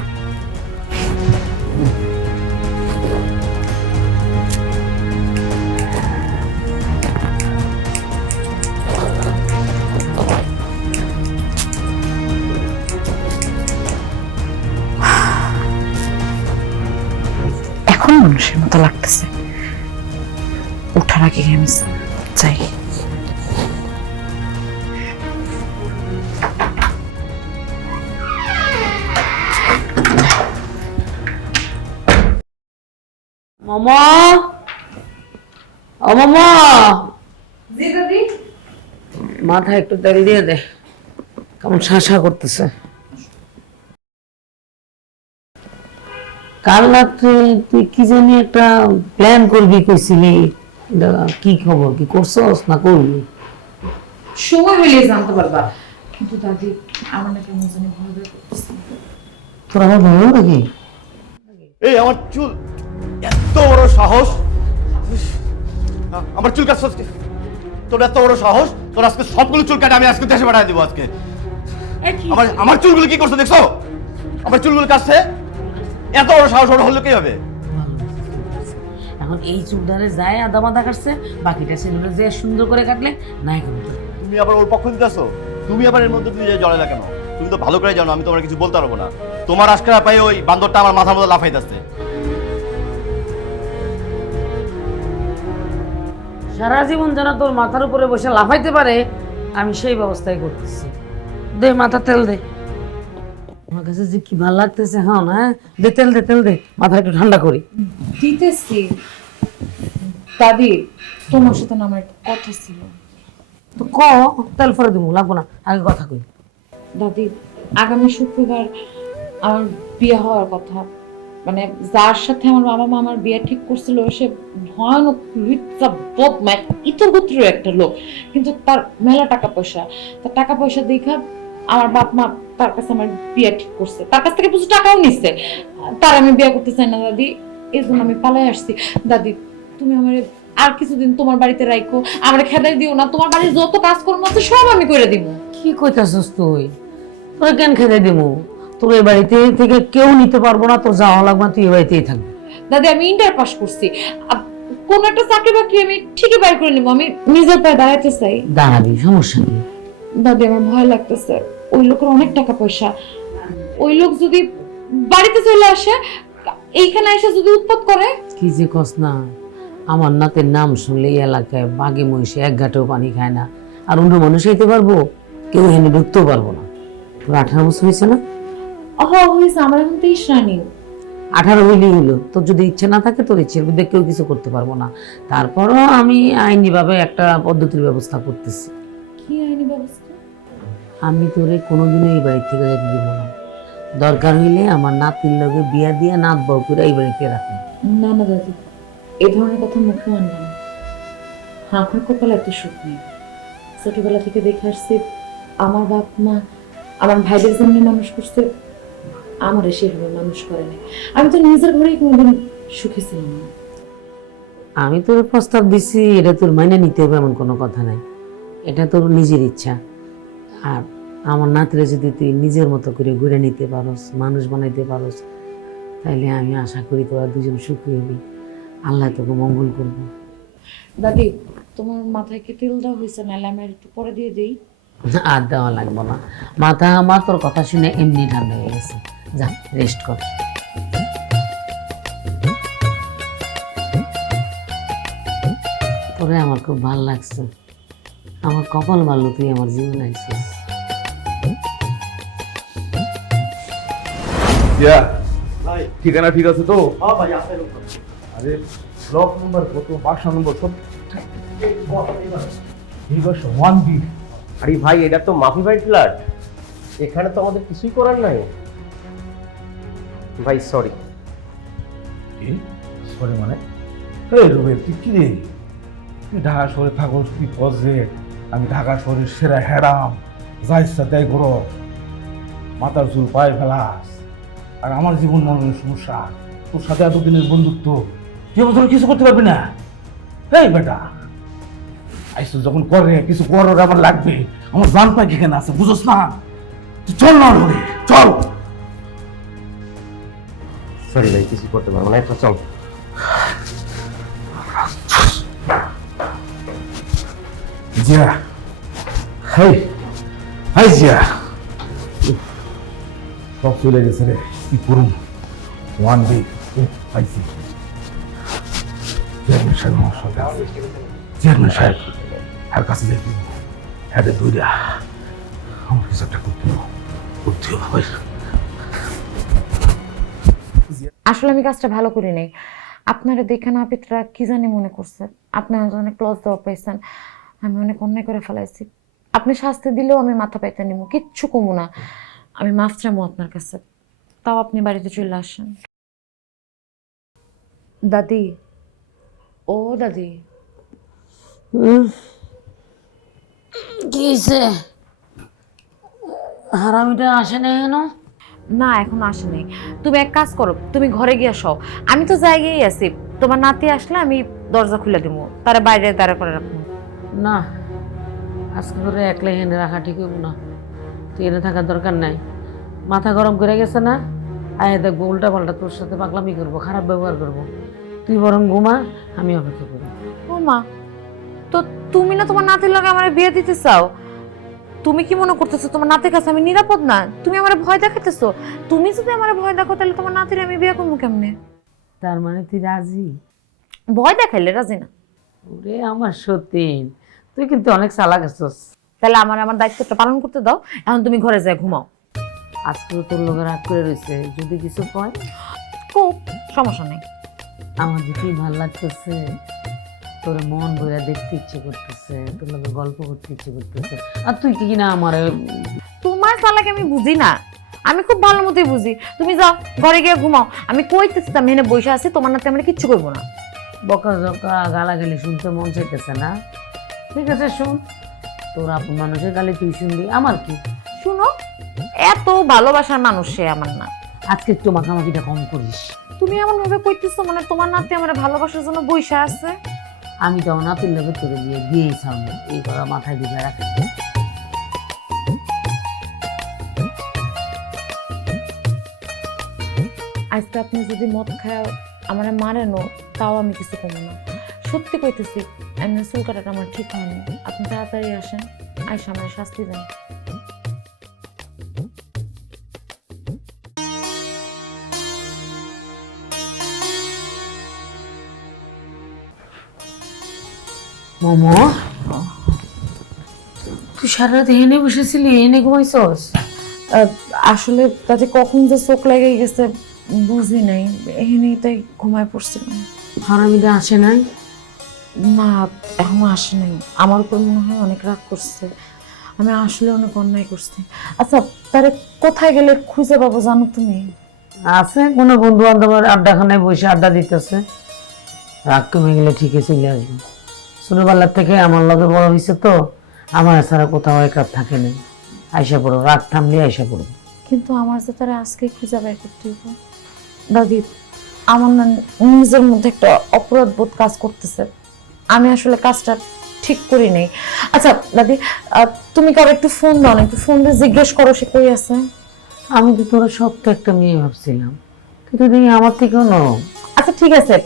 এখন মানুষের মতো লাগতেছে, ওঠার আগে আমি চাই। মামা, ও মামা, জি দাদি। মাথায় একটু তেল দিয়ে দে, কেমন শাঁসা করতেছে। কাল রাত্রে তুই কি জানি একটা প্ল্যান করবি কইছিলি, কি খবর, কি করছস না করবি? সময় হইলে জানতে পারবা। কিন্তু দাদি, আমার না কেমন জানি ভয় ভয় করতেছে। তোর আমার ভালো নাকি? এই আমার চুল, এত বড় সাহস! আমার চুল কাটছস কে? তোর এত বড় সাহস, তোর আজকে সবগুলো চুল কাটে আমি আজকে দেশে পাঠিয়ে দিব আজকে। আমার আমার চুলগুলো কি করছো দেখছো? আমার চুলগুলো কাটছে, এত বড় সাহস ওর হলো কি হবে? এখন এই চুলদারে যায় আদা মাদা কাটছে, বাকিটা সেলুনে যে সুন্দর করে কাটলে না। এখন তুমি আবার ওর পক্ষ নিতেছো? তুমি আবার এর মধ্যে তুমি জড়ালে না কেন? তুমি তো ভালো করে জানো আমি তোমার কিছু বলতে পারবো না। তোমার আজকে পাই ওই বান্দরটা আমার মাথার মধ্যে লাফাইতেছে। সারা জীবন যেন তোর মাথার উপরে বসে লাফাইতে পারে, আমি সেই ব্যবস্থাই করতেছি। দে মাথা তেল দে, আমার কাছে যে কি ভালো লাগতেছে। হ্যাঁ না, দে তেল দে, তেল দে, মাথা একটু ঠান্ডা করি। দিতেছি। দাদি, তোমার সাথে না আমার একটা কথা ছিল। তো ক, তেল ফরে দিব, লাগবো না, আগে কথা কই। দাদি, আগামী শুক্রবার আমার বিয়ে হওয়ার কথা। মানে যার সাথে আমার বাবা মা আমার বিয়ে ঠিক করছিল, সে ভয়ানক রিচা বদমাশ ইতর গোত্রের একটা লোক, কিন্তু তার মেলা টাকা পয়সা। তার টাকা পয়সা দেখা আমার বাপ মা তার কাছে আমার বিয়ে ঠিক করছে, তার কাছ থেকে কিছু টাকাও নিচ্ছে। তার আমি বিয়ে করতে চাই না দাদি, এই জন্য আমি পালাই আসছি। দাদি, তুমি আমার আর কিছুদিন তোমার বাড়িতে রাখো, আমার খেদাই দিও না। তোমার বাড়ির যত কাজকর্ম আছে সব আমি করে দিব। কি কইতাছস তুই? তোরা কেন খেতে দিমু? তোর এই বাড়িতে থেকে কেউ নিতে পারবো না, তোর যাওয়া লাগবে না, তুই এই বাড়িতেই থাকবি। দাদি, আমি ইন্টার পাস করছি, কোন একটা চাকরি বাকরি আমি ঠিকই বাইর করে নেবো। আমি নিজের পায়ে দাঁড়াইতে চাই। দাঁড়াবি, সমস্যা নেই। দাদি, আমার ভয় লাগতেছে। ওই লোকের অনেক টাকা পয়সা। ওই লোক যদি বাড়িতে চলে আসে, এইখানে এসে যদি উৎপাত করে। কি যে কস না, আমার নাতের নাম শুনলে এই এলাকায় বাঘে মহিষে এক ঘাটেও পানি খায় না। আর অন্য মানুষ খাইতে পারবো, কেউ এনে ঢুকতেও পারবো না। তোর 18 বছর হয়েছে না? হয়েছে, আমার এখন 23 রানি। 18 হইলেই হলো। তোর যদি ইচ্ছে না থাকে, তোর ইচ্ছের বিরুদ্ধে কেউ কিছু করতে পারবো না। তারপরও আমি আইনিভাবে একটা পদ্ধতির ব্যবস্থা করতেছি। কি আইনি ব্যবস্থা? আমি তোরে কোনোদিনও এই বাড়ি থেকে যেতে দিব না। দরকার হইলে আমার নাতির লগে বিয়া দিয়ে নাত বউ করে এই বাড়িতে রাখি। না না দাদি, এই ধরনের কথা মুখে আনলাম না। আমার কপালে এত সুখ নেই। ছোটবেলা থেকে দেখে আসছি আমার বাপ মা আমার ভাইদের জন্য মানুষ করছে, আমার সেভাবে মানুষ করে নাই। আমি তো নিজের ঘরেই কোনোদিন সুখী ছিলাম না। আমি তোর প্রস্তাব দিছি, এটা তোর মাইনে নিতে হবে এমন কোনো কথা নাই। এটা তোর নিজের ইচ্ছা। আর আমার নাতিরে যদি তুই নিজের মতো করে ঘুরে নিতে পারোস, মানুষ বানাইতে পারোস, তাইলে আমি আশা করি তোরা দুজন সুখী হবি, আল্লাহ তোকে মঙ্গল করবো। দাদি, তোমার মাথায় কি তেল দেওয়া হয়েছে? নাহলে আমি আর একটু পরে দিয়ে দিই। আর দেওয়া লাগবো না, মাথা আমার তোর কথা শুনে এমনি ঠান্ডা হয়ে গেছে। যা রেস্ট কর। তোরে আমার খুব ভালো লাগছে, আমার কপাল ভালো, তুই আমার জীবনে আইছিস। জিয়া, ঠিকানা ঠিক আছে তো? আরে ব্লক নম্বর কত, বাসা নম্বর সব ঠিক আছে। 1B। আরে ভাই, এটা তো মাফি ভাই ফ্ল্যাট, এখানে তো আমাদের কিছুই করার নাই ভাই, সরি। সরি মানে? এই রুবেল, তুই কি রে? তুই ঢাকা শহরে থাকস, তুই বসে আমি ঢাকা শহরের সেরা হেরাম, যা ইচ্ছা তাই করো, মাথার চুল পায়ে ফেলাস, আর আমার জীবন মনের সমস্যা, তোর সাথে এতদিনের বন্ধুত্ব, তুই বছর কিছু করতে পারবি না? এই বেটা, আইসো যখন করে কিছু করার আমার লাগবে, আমার জান পাই কেন আছে বুঝোস না? তুই চল না ধরে, চল। সরি ভাই, কিছু করতে পারবো না, একটা চল। জিয়া, হাই হাই জিয়া, সব চলে গেছে রে, কি করুন? 1B পাইছি। চেয়ারম্যান সাহেব আমার সাথে আছে, চেয়ারম্যান সাহেব তার কাছে যাই, হ্যাঁ দুইটা আমার কিছু একটা করতে হবে ভাই। আসলে আমি কাজটা ভালো করি নাই। আপনারা দেখে না পিতরা কি জানি মনে করছে, আপনি অনেক ক্লোজ দেওয়া পাইছেন, আমি অনেক অন্যায় করে ফেলাইছি। আপনি শাস্তি দিলেও আমি মাথা পাইতে নিব, কিচ্ছু কমু না, আমি মাফ চামো আপনার কাছে। তাও আপনি বাড়িতে চলে আসেন। দাদি, ও দাদি, কি হয়েছে? হারামিটা আসে না কেন? না এখন আসে নাই। তুমি এক কাজ করো, তুমি ঘরে গিয়ে শো, আমি তো জায়গায় আছি। তোমার নাতি আসলে আমি দরজা খুলে দিব, তারা বাইরে দাঁড়া করে রাখবো। না, আজকে করে একলা এনে রাখা ঠিক হইব না, তুই এনে থাকার দরকার নাই। মাথা গরম করে গেছে না, আয় দেখবো উল্টা পাল্টা তোর সাথে পাগলামি করবো, খারাপ ব্যবহার করবো। তুই বরং ঘুমা, আমি অপেক্ষা করি। ও মা, তো তুমি না তোমার নাতির লগে আমার বিয়ে দিতে চাও? তুমি কি মনে করতেছো তোমার নাতির কাছে আমি নিরাপদ না? তুমি আমার ভয় দেখাতেছো। তুমি যদি আমার ভয় দেখো তাহলে তোমার নাতির আমি বিয়ে করবো কেমনে? তার মানে তুই রাজি? ভয় দেখাইলে রাজি না? ওরে আমার সতীন, তুই কিন্তু অনেক চালাক আছিস। তাহলে আমার আমার দায়িত্বটা পালন করতে দাও। এখন তুমি ঘরে যাই ঘুমাও। আজকে তোর লোকের রাগ করে রয়েছে, যদি কিছু কয় খুব সমস্যা নেই। আমার দেখেই ভাল লাগতেছে, তোর মন ভরে দেখতে ইচ্ছে করতেছে, তোর লোকে গল্প করতে ইচ্ছে করতেছে। আর তুই কি না আমার তোমার চালাকে আমি বুঝি না, আমি খুব ভালো মতোই বুঝি। তুমি যাও ঘরে গিয়ে ঘুমাও, আমি কইতেছি আমি এখানে বসে আছি, তোমার নাতে আমরা কিচ্ছু করবো না। বকা জকা গালাগালি শুনতে মন চাইতেছে না? ঠিক আছে শুন, তোর আপন মানুষের গালি তুই শুনবি, আমার কি? শুনো, এত ভালোবাসার মানুষ সে আমার না। আজকে একটু মাখামাখিটা কম করিস। তুমি এমন ভাবে কইতেছো মানে তোমার নাতি আমার ভালোবাসার জন্য বইসা আছে। আমি তো না তুই লোকে তোরে দিয়েই সামনে এই কথা মাথায় দিয়ে রাখে। আজকে আপনি যদি মদ খায় আমার মারেনও, তাও আমি কিছু কমো না। সত্যি কইতেছি, এমনি চুল কাটাটা আমার ঠিক হয়নি। আপনি তাড়াতাড়ি আসেন, আইসা আমার শাস্তি দেন। মোমো, তুই সারা রাত এনে বসেছিলি, এনে ঘুমাইছস? আসলে তাতে কখন যে চোখ লেগে গেছে বুঝি নাই, এখানেই তাই ঘুমায় পড়ছিলাম। হারামিটা আসে নাই? না, এখনো আসে নাই। আমার উপর মনে হয় অনেক রাগ করছে, আমি আসলে অনেক অন্যায় করছি। আচ্ছা, তারে কোথায় গেলে খুঁজে পাবো জানো তুমি? আছে কোনো বন্ধু বান্ধবের আড্ডাখানায় বসে আড্ডা দিতেছে, রাগ কমে গেলে ঠিকই চলে আসবে। ছোটবেলার থেকে আমার লগে বড় হয়েছে তো, আমার ছাড়া কোথাও এক রাত থাকে নাই। আইসা পড়ো, রাগ থামলে আইসা পড়ো। কিন্তু আমার যে তারা আজকে খুঁজে বের করতে হইব। দাদি, আমার না নিজের মধ্যে একটা অপরাধ বোধ কাজ করতেছে। আমি আসলে কাজটা ঠিক করি নাই। আচ্ছা দাদি, তুমি কারো একটু ফোন দাও না, একটু ফোন দিয়ে জিজ্ঞেস করো সে কই আছে। আমি তো তোরা শক্ত একটা মেয়ে ভাবছিলাম, কিন্তু দেখি আমার থেকেও নরম। আচ্ছা ঠিক আছে,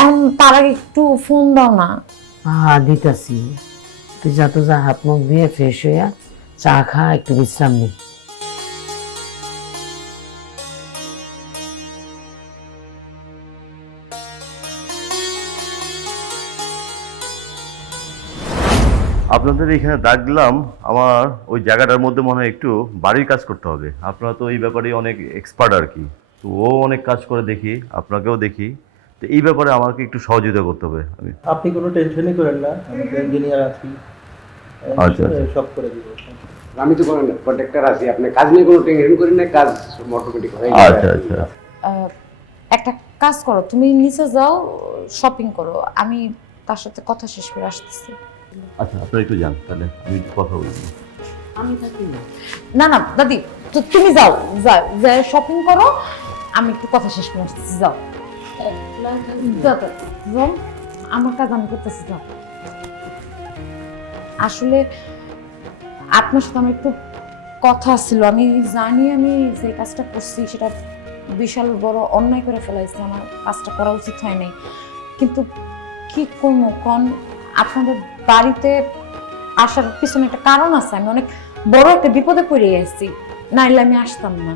এখন তার আগে একটু ফোন দাও না। দিতাছি। তুই যা তো যা, হাত মুখ দিয়ে ফ্রেশ হইয়া চা খা, একটু বিশ্রাম নি। আপনাদের এখানে ডাকলাম, আমার ওই জায়গাটার মধ্যে মনে হয় একটু বাড়ির কাজ করতে হবে। আপনারা তো এই ব্যাপারে অনেক এক্সপার্ট আর কি, তো ও অনেক কাজ করে দেখি, আপনাকেও দেখি, তো এই ব্যাপারে আমাকে একটু সহযোগিতা করতে হবে। আপনি কোনো টেনশনই করেন না, আমি তো ইঞ্জিনিয়ার আছি, আচ্ছা, আচ্ছা। সব করে দিব। আমি তো কন্ট্রাক্টর আছি, আপনি কাজ নিয়ে কোনো টেনশন করেন না, কাজ অটোমেটিক হয়ে যাবে। আচ্ছা আচ্ছা। একটা কাজ করো, তুমি নিচে যাও, শপিং করো, আমি তার সাথে কথা শেষ করে আসতেছি। আচ্ছা, আপনারা একটু যান, তাহলে আমি একটু কথা বলছি। আমি থাকি না। না না দাদি, তুমি যাও, যাও শপিং করো, আমি একটু কথা শেষ করে আসতেছি। যাও যাও, যাও, আমার কাজ আমি করতেছি। যাও। আসলে আপনার সাথে আমার একটু কথা ছিল, আমি জানি আমি যে কাজটা করছি সেটা বিশাল বড় অন্যায় করে ফেলাইছি, আমার কাজটা করা উচিত হয় নাই, কিন্তু কি করবো কন, আপনাদের বাড়িতে আসার পিছনে একটা কারণ আছে, আমি অনেক বড় একটা বিপদে পড়ে এসেছি, নাইলে আমি আসতাম না।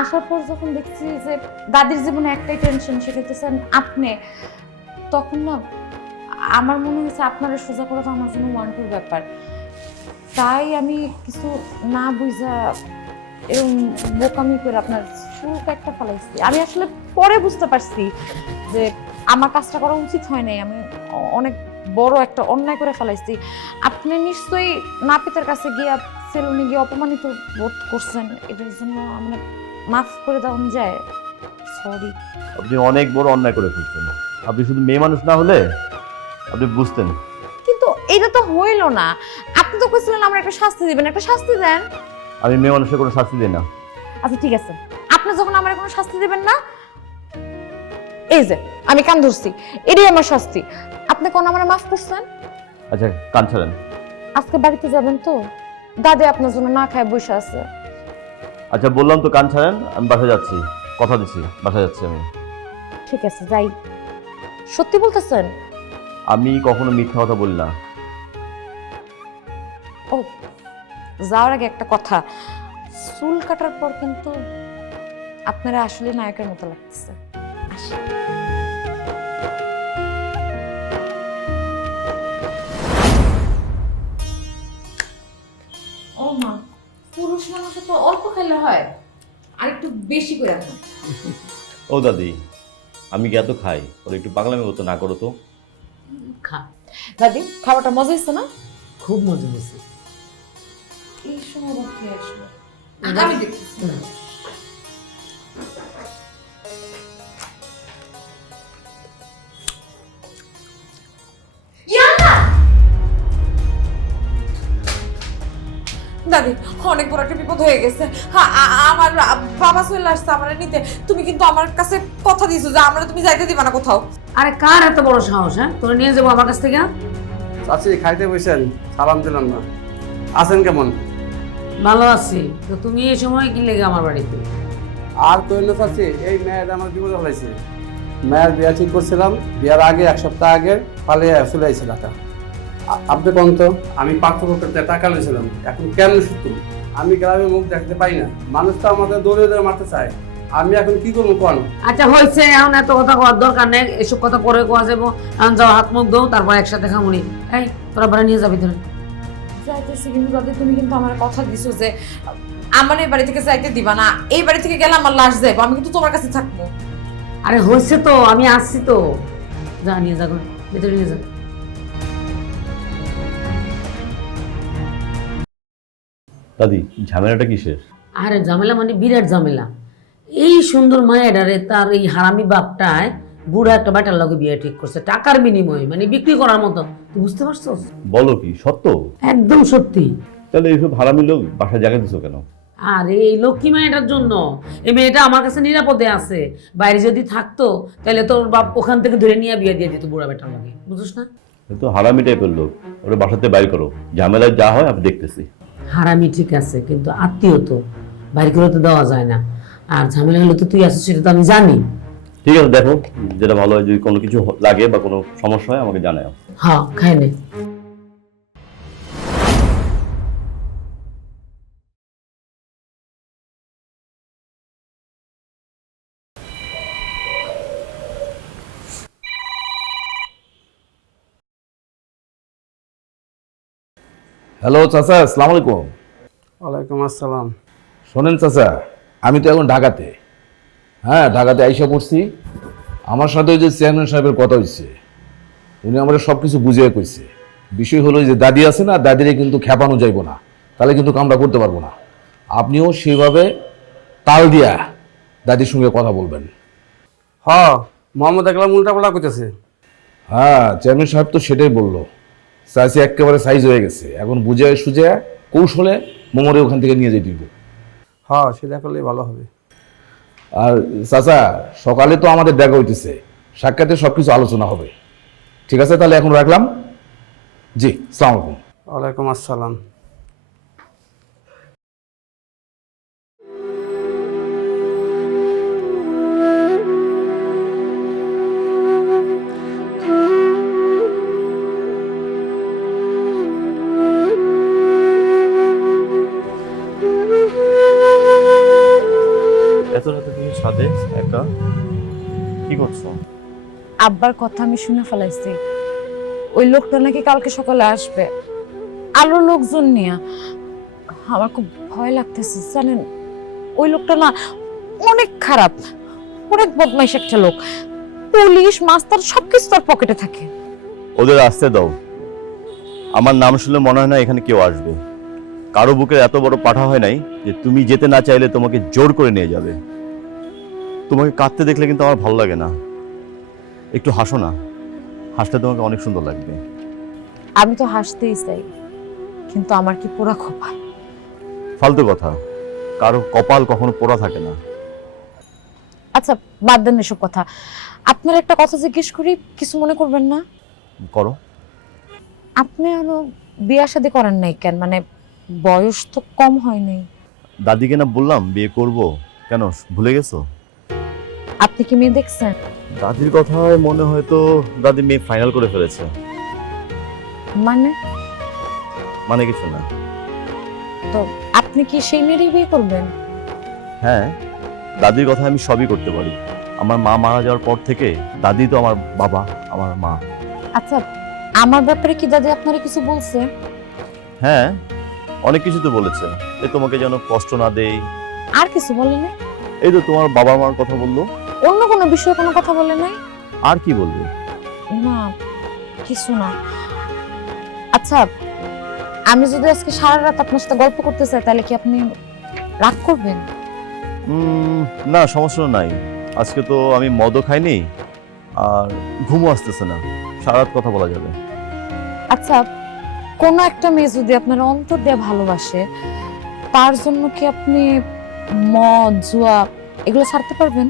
আসার পর যখন দেখছি যে দাদির জীবনে একটাই টেনশন, সেটা হচ্ছেন আপনি, তখন না আমার মনে হয়েছে আপনারা সোজা করা তো আমার জন্য ওয়ান্টুর ব্যাপার, তাই আমি কিছু না বুঝা এরকম বোকামি করে আপনার চুল একটা ফেলাইছি। আমি আসলে পরে বুঝতে পারছি যে আমার কাজটা করা উচিত হয় নাই, আমি অনেক বড় একটা অন্যায় করে ফেলাইছি। আপনি নিশ্চয়ই নাপিতের কাছে গিয়ে সেলুনে গিয়ে অপমানিত বোধ করছেন, এটার জন্য আমরা মাফ করে দেওয়া যায়। সরি। আপনি অনেক বড় অন্যায় করে ফেলছেন, আপনি শুধু মেয়ে মানুষ না হলে আপনি বুঝতেন। কিন্তু এটা তো হইল না, আপনি তো কইছিলেন আমরা একটা শাস্তি দিবেন, একটা শাস্তি দেন। আমি মেয়ে মানুষের কোনো শাস্তি দিই না। আচ্ছা ঠিক আছে, আপনি যখন আমার কোনো শাস্তি দিবেন না, এই যে আমি কান ধরছি, এটাই আমার শাস্তি। আপনি কোন আমার মাফ করছেন? আচ্ছা, কান ছাড়েন। আজকে বাড়িতে যাবেন তো? দাদি আপনার জন্য না খায় বসে আছে। আচ্ছা বললাম তো, কান ছাড়েন, আমি বাসায় যাচ্ছি, কথা দিচ্ছি, বাসায় যাচ্ছি আমি। ঠিক আছে যাই। সত্যি বলতেছেন? আমি কখনো মিথ্যা কথা বলি না। ও, যাওয়ার আগে একটা কথা, চুল কাটার পর কিন্তু আপনারা আসলে নায়কের মতো লাগতেছে। আসি। ও মা, পুরুষ মানুষ তো অল্প খেলে হয়, আর একটু বেশি করে খান। ও দাদি, আমি কি এত খাই? ওর একটু পাগলামি মতো না করো তো। খা, দাদি খাবারটা মজা হয়েছে না? খুব মজা হয়েছে। এই সময় আবার খেয়ে আসবো, আমি দেখতেছি। দাদি অনেক বড় একটা বিপদ হয়ে গেছে। হ্যাঁ, আমার বাবা চলে আসছে আমার নিতে। তুমি কিন্তু আমার কাছে কথা দিয়েছো যে আমরা তুমি যাইতে দিবা না কোথাও। আরে কার এত বড় সাহস? হ্যাঁ, তোরা নিয়ে যাবো আমার কাছ থেকে? চাচি খাইতে বসেন, সালাম দিলাম না। আছেন কেমন? ভালো আছি। তো তুমি এই সময় কি লেগে আমার বাড়িতে? আর কইল না চাচি, এই মেয়েটা আমার বিপদে ফেলাইছে। মেয়ের বিয়া ঠিক করছিলাম, বিয়ার আগে 1 সপ্তাহ আগে পালিয়ে চলে আইছে টাকা। আপনি কোন তো, আমি পার্থক্যতে টাকা লইছিলাম, এখন কেন শুধু আমি গ্রামে মুখ দেখতে পাই না, মানুষ তো আমাদের দৌড়ে দৌড়ে মারতে চায়, আমি এখন কি করবো কোন? আচ্ছা হয়েছে, এখন এত কথা কওয়ার দরকার নেই, এসব কথা পরে কোয়া যাবো। এখন যাও, হাত মুখ দাও, তারপর একসাথে খামুনি। এই তোরা বাড়ি নিয়ে যাবি তোরা। যাইতেছি, কিন্তু দাদি তুমি কিন্তু আমার কথা দিছো যে আমার এই বাড়ি থেকে যাইতে দিবা না, এই বাড়ি থেকে গেলে আমার লাশ যাইবো, আমি কিন্তু তোমার কাছে থাকবো। আরে হয়েছে তো, আমি আসছি তো, যা নিয়ে যা, ভেতরে নিয়ে যা। দাদি, ঝামেলাটা কিসের? আরে ঝামেলা মানে বিরাট ঝামেলা। এই সুন্দর মায়েরারে তার এই হারামি বাপটায় বুড়া একটা ব্যাটার লগে বিয়ে ঠিক করছে, টাকার বিনিময়ে, মানে বিক্রি করার মতো। তুই বুঝতে পারছো? বলো কি সত্য? একদম সত্যি। তাহলে এইসব হারামি লোক বাসায় জায়গা দিছো কেন? আরে এই লক্ষ্মী মেয়েটার জন্য। এই মেয়েটা আমার কাছে নিরাপদে আছে, বাইরে যদি থাকতো তাহলে তোর বাপ ওখান থেকে ধরে নিয়ে বিয়ে দিয়ে দিত বুড়া বেটার লগে, বুঝছ না? তো হারামি টাইপের লোক, ওরা বাসাতে বাইর করো, ঝামেলায় যা হয় আমি দেখতেছি। হারামি ঠিক আছে, কিন্তু আত্মীয় তো বাইরে করে তো দেওয়া যায় না। আর ঝামেলা হলে তো তুই আসিস, সেটা তো আমি জানি। ঠিক আছে, দেখো যেটা ভালো হয়, যদি কোনো কিছু লাগে বা কোনো সমস্যা হয় আমাকে জানাও। হ্যাঁ, খাই নে। হ্যালো চাচা, আসসালামু আলাইকুম। ওয়ালাইকুম আসসালাম। শোনেন চাচা, আমি তো এখন ঢাকাতে, হ্যাঁ ঢাকাতে আইসা পড়ছি। আমার সাথে ওই যে চেয়ারম্যান সাহেবের কথা হচ্ছে, উনি আমরা সব কিছু বুঝিয়ে কইছে। বিষয় হলো যে দাদি আছে না, দাদিরে কিন্তু খেপানো যাইব না, তাহলে কিন্তু কামটা করতে পারবো না। আপনিও সেভাবে তাল দিয়া দাদির সঙ্গে কথা বলবেন। হ, মোহাম্মদ একলাম উল্টাপাল্টা করতেছে। হ্যাঁ, চেয়ারম্যান সাহেব তো সেটাই বললো। চাষি একেবারে সাইজ হয়ে গেছে, এখন বুঝে সুঝে কৌশলে মোমরে ওখান থেকে নিয়ে যেতে দিব। হ, সেটা করলেই ভালো হবে। আর চাচা, সকালে তো আমাদের দেখা হইতেছে, সাক্ষাতে সব কিছু আলোচনা হবে। ঠিক আছে, তাহলে এখন রাখলাম। জি, আসসালামু আলাইকুম। ওয়ালাইকুম আসসালাম। এত রাতে তুমি ছাদে একা কি করছো? আব্বার কথা আমি শুনে ফেলাইছি, ওই লোকটা নাকি কালকে সকালে আসবে আরো লোকজন নিয়ে। আমার খুব ভয় লাগতেছে জানেন, ওই লোকটা না অনেক খারাপ, অনেক বদমাইশ একটা লোক। পুলিশ মাস্টার সবকিছু তার পকেটে থাকে। ওদের আসতে দাও। আমার নাম শুনলে মনে হয় না এখানে কেউ আসবে। কারো বুকে এত বড় পাঠা হয় নাই যে তুমি যেতে না চাইলে তোমাকে জোর করে নিয়ে যাবে। তোমাকে কাঁদতে দেখলে কিন্তু আমার ভালো লাগে না। একটু হাসো না, হাসলে তোমাকে অনেক সুন্দর লাগবে। আমি তো হাসতেই চাই, কিন্তু আমার কি পোড়া কপাল। ফালতু কথা, কারো কপাল কখনো পোড়া থাকে না। আচ্ছা বাদ দেন এসব কথা। আপনার একটা কথা জিজ্ঞেস করি, কিছু মনে করবেন না? করো। আপনি এখনো বিয়ে শাদী করেন নাই কেন? মানে বয়স তো কম হয় নাই। দাদিকে না বললাম বিয়ে করব, কেন ভুলে গেছো? আপনি কি মেয়ে দেখছেন? দাদির কথায় মনে হয় তো দাদি মেয়ে ফাইনাল করে ফেলেছে। মানে মানে কিছু না। তো আপনি কি সেই মেয়েরই বিয়ে করবেন? হ্যাঁ, দাদির কথা আমি সবই করতে পারি। আমার মা মারা যাওয়ার পর থেকে দাদি তো আমার বাবা, আমার মা। আচ্ছা, আমার ব্যাপারে কি দাদি আপনারা কিছু বলছে? হ্যাঁ, অনেক কিছু তো বলেছে, যে তোমাকে যেন কষ্ট না দেই। আর কিছু বলে নাই? এই তো তোমার বাবা মার কথা বললো। অন্য কোনো বিষয়ে কোনো কথা বলে নাই? আর কি বলবে? না, কিছু না। আচ্ছা, আমি যদি আজকে সারা রাত আপনার সাথে গল্প করতে চাই, তাহলে কি আপনি রাগ করবেন? না, সমস্যা নাই। আজকে তো আমি মদও খাইনি আর ঘুমও আসতেছে না, সারা রাত কথা বলা যাবে। আচ্ছা, কোন একটা মেয়ে যদি আপনার অন্তর দিয়ে ভালোবাসে, তার জন্য কি আপনি মদ জুয়া এগুলো ছাড়তে পারবেন?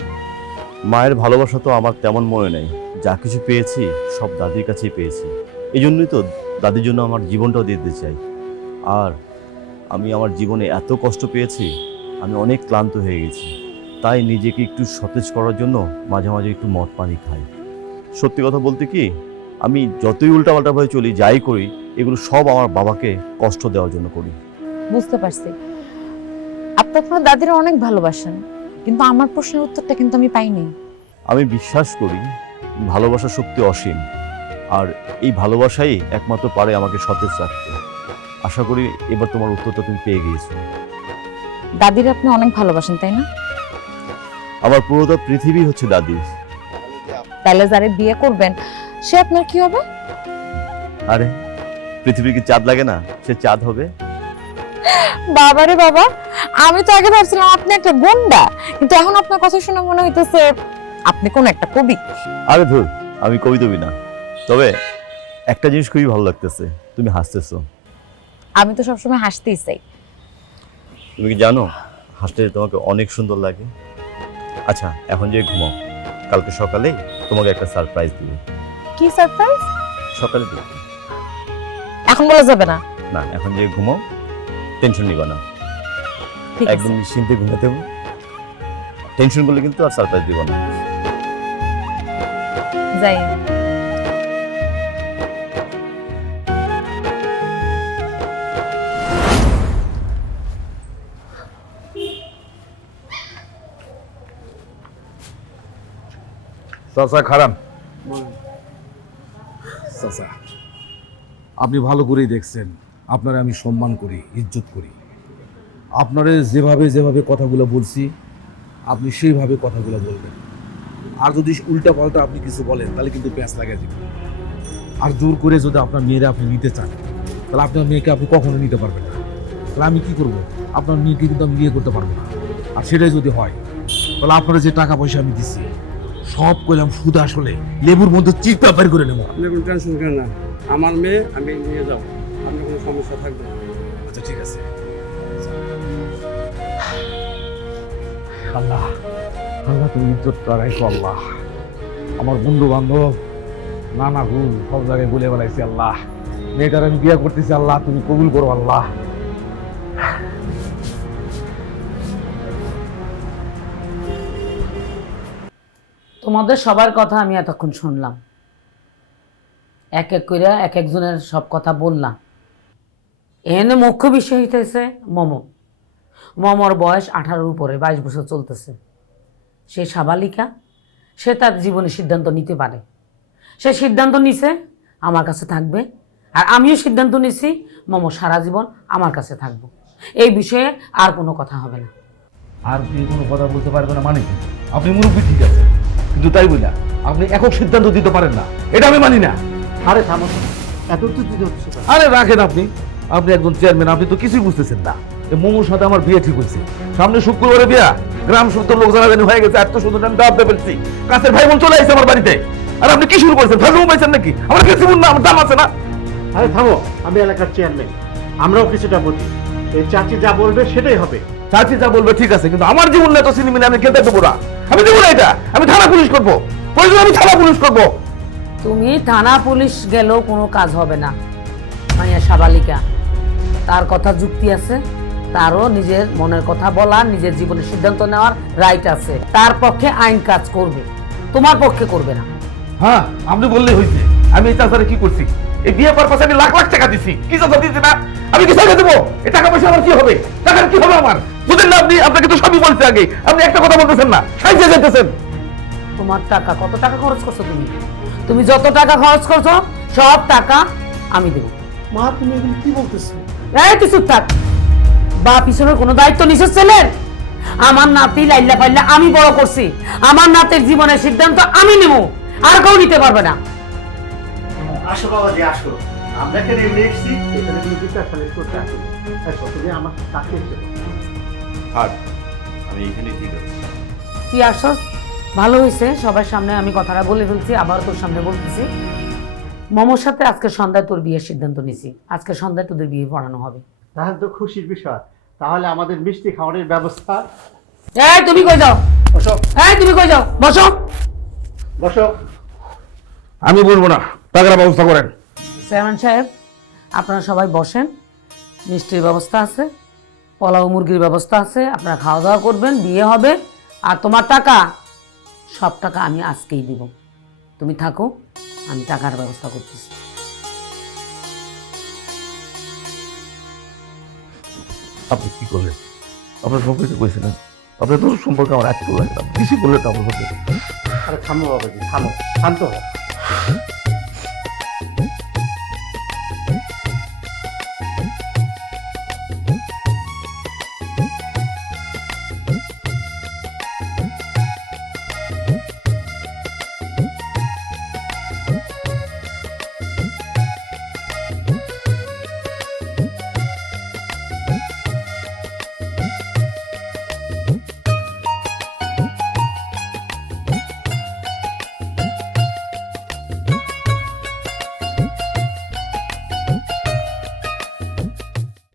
মায়ের ভালোবাসা তো আমার তেমন মনে নেই। যা কিছু পেয়েছি সব দাদির কাছেই পেয়েছি। এই জন্যই তো দাদির জন্য আমার জীবনটাও দিয়ে দিতে চাই। আর আমি আমার জীবনে এত কষ্ট পেয়েছি, আমি অনেক ক্লান্ত হয়ে গেছি। তাই নিজেকে একটু সতেজ করার জন্য মাঝে মাঝে একটু মদ পানি খাই। সত্যি কথা বলতে কি, আমি যতই উল্টাপাল্টাভাবে চলি, যাই করি, এগুলো সব আমার বাবাকে কষ্ট দেওয়ার জন্য করি। বুঝতে পারছি, আপনি আপনার দাদিরা অনেক ভালোবাসেন, কিন্তু আমার প্রশ্নের উত্তরটা কিন্তু আমি পাইনি। আমি বিশ্বাস করি ভালোবাসার শক্তি অসীম, আর এই ভালোবাসাই একমাত্র পারে আমাকে সতেজ রাখতে। আশা করি এবার তোমার উত্তরটা তুমি পেয়ে গিয়েছো। দাদিরা আপনি অনেক ভালোবাসেন, তাই না? আমার পুরোটা পৃথিবী হচ্ছে দাদি। তাহলে যারে বিয়ে করবেন সে আপনার কি হবে? আরে পৃথিবীর কি চাঁদ লাগে না? সে চাঁদ হবে। বাবারে বাবা, আমি তো আগে ভাবছিলাম আপনি একটা গুন্ডা, কিন্তু এখন আপনার কথা শুনে মনে হইতেছে আপনি কোন একটা কবি। আরে ধুর, আমি কবিতবি না। তবে একটা জিনিস খুবই ভালো লাগতেছে, তুমি হাসতেছো। আমি তো সবসময় হাসতেই চাই। তুমি কি জানো হাসলে তোমাকে অনেক সুন্দর লাগে? আচ্ছা এখন যে ঘুমাও, কালকে সকালে তোমাকে একটা সারপ্রাইজ দিব। কি সারপ্রাইজ? সকালে দিই। এখন বলা যাবে না। না, এখন যে ঘুমাও, টেনশন নিবা না, ঠিক একদম নিশ্চিন্তে ঘুমাতে হবে। টেনশন করলে কিন্তু আর সারপ্রাইজ দিব না। যাই। চাচা খারাপ। চাচা, আপনি ভালো করেই দেখছেন, আপনারা আমি সম্মান করি, ইজ্জত করি। আপনারা যেভাবে যেভাবে কথাগুলো বলছি, আপনি সেইভাবে কথাগুলো বলবেন। আর যদি উল্টা পাল্টা আপনি কিছু বলেন তাহলে কিন্তু প্যাঁচ লাগিয়ে যাবে। আর জোর করে যদি আপনার মেয়েরা আপনি নিতে চান, তাহলে আপনার মেয়েকে আপনি কখনো নিতে পারবেন না। তাহলে আমি কি করব? আপনার মেয়েকে কিন্তু আমি বিয়ে করতে পারবো না। আর সেটাই যদি হয়, তাহলে আপনারা যে টাকা পয়সা আমি দিচ্ছি সব কইলাম সুদ আসলে লেবুর মধ্যে চিপা বের করে নেবো। আপনি কোনো টেনশন করেন না, আমার মেয়ে আমি নিয়ে যাও, আপনার কোনো সমস্যা থাকবে না। আচ্ছা ঠিক আছে। আল্লাহ, আল্লাহ তুমি ইজ্জত রাখো আল্লাহ। আমার বন্ধু বান্ধব নানা গুণ সব জায়গায় বলে বেড়াইছি আল্লাহ, মেয়েটার আমি বিয়ে করতেছি আল্লাহ, তুমি কবুল করো আল্লাহ। তোমাদের সবার কথা আমি এতক্ষণ শুনলাম, এক এক করে এক একজনের সব কথা বললাম। এখানে মুখ্য বিষয় হইতেছে মমর বয়স 18-র উপরে, 22 বছর চলতেছে। সে সাবালিকা, সে তার জীবনে সিদ্ধান্ত নিতে পারে। সে সিদ্ধান্ত নিছে আমার কাছে থাকবে, আর আমিও সিদ্ধান্ত নিছি মম সারা জীবন আমার কাছে থাকবো। এই বিষয়ে আর কোনো কথা হবে না। আর আপনি কোনো কথা বলতে পারবেন না মানে কি? আপনি মুরব্বী ঠিক আছে, কিন্তু তাই বলে আপনি একক সিদ্ধান্ত দিতে পারেন না, এটা আমি মানি না। আরে থামো, এত তো দিতে হচ্ছে কেন? আরে রাখেন, আপনি একজন চেয়ারম্যান, আপনি তো কিছুই বুঝতেছেন না। মোমোর সাথে আমার বিয়ে ঠিক হয়েছে, সামনে শুক্রবারে বিয়া, গ্রাম সত্তর লোক জানাজানি হয়ে গেছে, এত সুন্দর আমি দাব পেয়েছি, কাছের ভাই বোন চলে আসছে আমার বাড়িতে। আর আপনি কি শুরু করছেন? ফাজলামো পাইছেন নাকি? আমার কিছু না, আমার দাম আছে না। আরে থামো, আমি এলাকার চেয়ারম্যান, আমরাও কিছুটা বুঝি। এই চাচি যা বলবে সেটাই হবে। চাচি যা বলবে ঠিক আছে, কিন্তু আমার জীবন এত সিনেমিনে আমি খেলতে দেবো না। আমি দেবো না এটা, আমি থানা পুলিশ করবো, প্রয়োজন আমি থানা পুলিশ করবো। তুমি থানা পুলিশ গেলেও কোনো কাজ হবে না। মাইয়া সাবালিকা, তার কথা যুক্তি আছে, তারও নিজের মনের কথা বলার, নিজের জীবনের সিদ্ধান্ত নেওয়ার রাইট আছে। তার পক্ষে আইন কাজ করবে, তোমার পক্ষে করবে না। হ্যাঁ, আপনি বললেই হয়েছে। আমি এই চাচারে কি করছি? এই বিয়ে পারপাসে আমি লাখ লাখ টাকা দিছি, কি চাচা দিচ্ছি না? আমি কি চাইলে দেবো? এই টাকা পয়সা আমার কি হবে? টাকার কি হবে আমার? বুঝেন না আপনি? আপনাকে তো সবই বলছি আগে, আপনি একটা কথা বলতেছেন না, সাইজে যেতেছেন। তোমার টাকা, কত টাকা খরচ করছো তুমি? তুমি যত টাকা খরচ করছো সব টাকা আমি দেবো। মা, তুমি এগুলো কি বলতেছো? এই তুই চুপ থাক। বা পিছনের কোনো দায়িত্ব নিছিস ছেলের? আমার নাতি লাইল্লা পাইল্লা আমি বড় করছি, আমার নাতির জীবনের সিদ্ধান্ত আমি নেব, আর কেউ নিতে পারবে না। আসো বাবাজি, আসো। আমরা এখানে এমনি এসেছি, এখানে তুমি বিচার সালিশ করতে আসো। আসো, তুমি আমার কাছে এসো। আর আমি এখানে ঠিক আছে। তুই আসছ, ভালো হয়েছে। সবার সামনে আমি কথাটা বলে ফেলছি, আবার তোর সামনে বলতেছি। মমর সাথে আজকে সন্ধ্যায় তোর বিয়ের সিদ্ধান্ত নিছি। আজকে সন্ধ্যায় তোদের বিয়ে পড়ানো হবে। তাহলে তো খুশির বিষয়। তাহলে আমাদের মিষ্টি খাওয়ানোর ব্যবস্থা। এই তুমি কই যাও? বসো, এই তুমি কই যাও? বসো। বসো। আমি বলবো না, টাকার ব্যবস্থা করেন। চেয়ারম্যান সাহেব, আপনারা সবাই বসেন। মিষ্টির ব্যবস্থা আছে, পোলাও মুরগির ব্যবস্থা আছে, আপনারা খাওয়া দাওয়া করবেন, বিয়ে হবে। আর তোমার টাকা, সব টাকা আমি আজকেই দিব। তুমি থাকো, আমি টাকার ব্যবস্থা করতেছি। আপনি কি করলেন? আপনার সম্পর্কে কইছিলেন, আপনার তো সম্পর্কে আমার এত লাগে না, কিছু করলেন আপনার। আরে থামো বাবাজি, থামো, শান্ত হও।